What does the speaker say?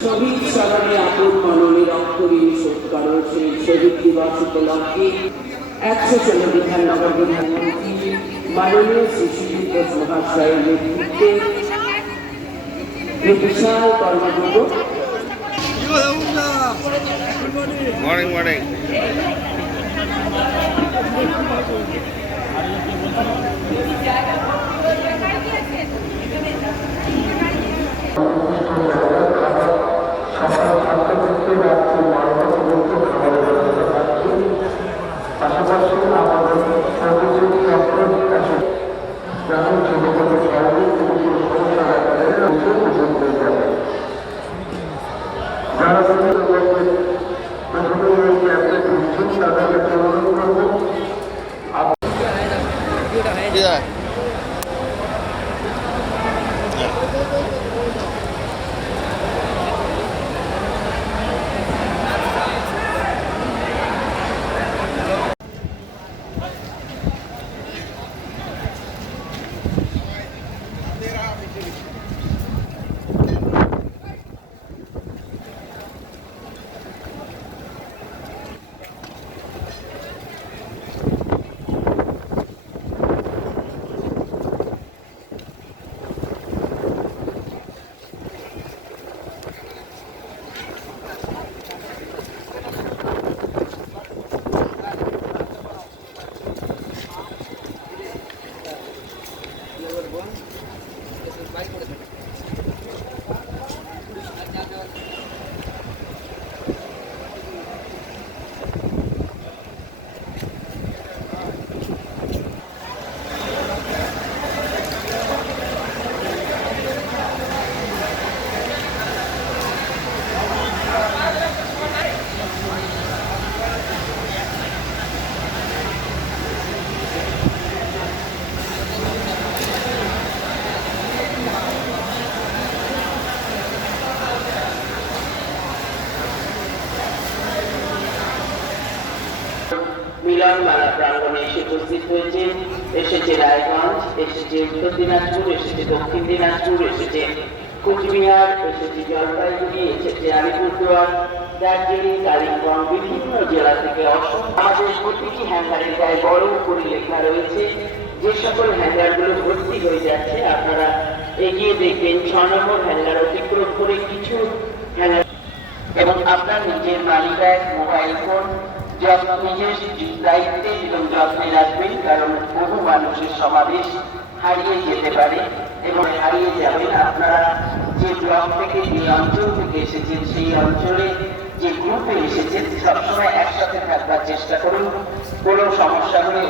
শহীদ স্মরণে আপন মননের অক্ষরীণ সৎকার সেই শহীদ দিবস উপলক্ষে একশো ষোলো বিধাননগর বিধানমন্ত্রী মাননীয় শ্রী মর্নিং মর্নিং পাশাপাশি আমাদের যারা ছোট ছোট সার্বিক এবং সমস্যা আকারে উপযোগ হয়ে যাবে যারা প্রথমে এই ক্যাম্পে ঢুকছেন তাদের কাছে অনুরোধ করব বিদায় মিলন মেলা প্রাঙ্গণে এসে উপস্থিত হয়েছে। এসেছে রায়গঞ্জ, এসেছে উত্তর দিনাজপুর, এসেছে দক্ষিণ দিনাজপুর, এসেছে কুচবিহার, এসেছে জলপাইগুড়ি, এসেছে আলিপুরদুয়ার, দার্জিলিং, কালিম্পং, বিভিন্ন জেলা থেকে অসংখ্য আমাদের প্রতিটি হ্যাঙ্গারের গায়ে বড় করে লেখা রয়েছে। যে সকল হ্যাঙ্গারগুলো ভর্তি হয়ে যাচ্ছে, আপনারা এগিয়ে দেখবেন, ছ নম্বর হ্যাঙ্গার অতিক্রম করে কিছু হ্যাঙ্গার এবং আপনার নিজের মালিকায় মোবাইল ফোন নিজের দায়িত্বে এবং যত্নে রাখবেন, কারণ বহু মানুষের সমাবেশ হারিয়ে যেতে পারে এবং হারিয়ে যাবেন আপনারা যে ব্লক থেকে, যে অঞ্চল থেকে এসেছেন, সেই অঞ্চলে যে গ্রুপে এসেছেন, সবসময় একসাথে থাকবার চেষ্টা করুন। কোনো সমস্যা হলে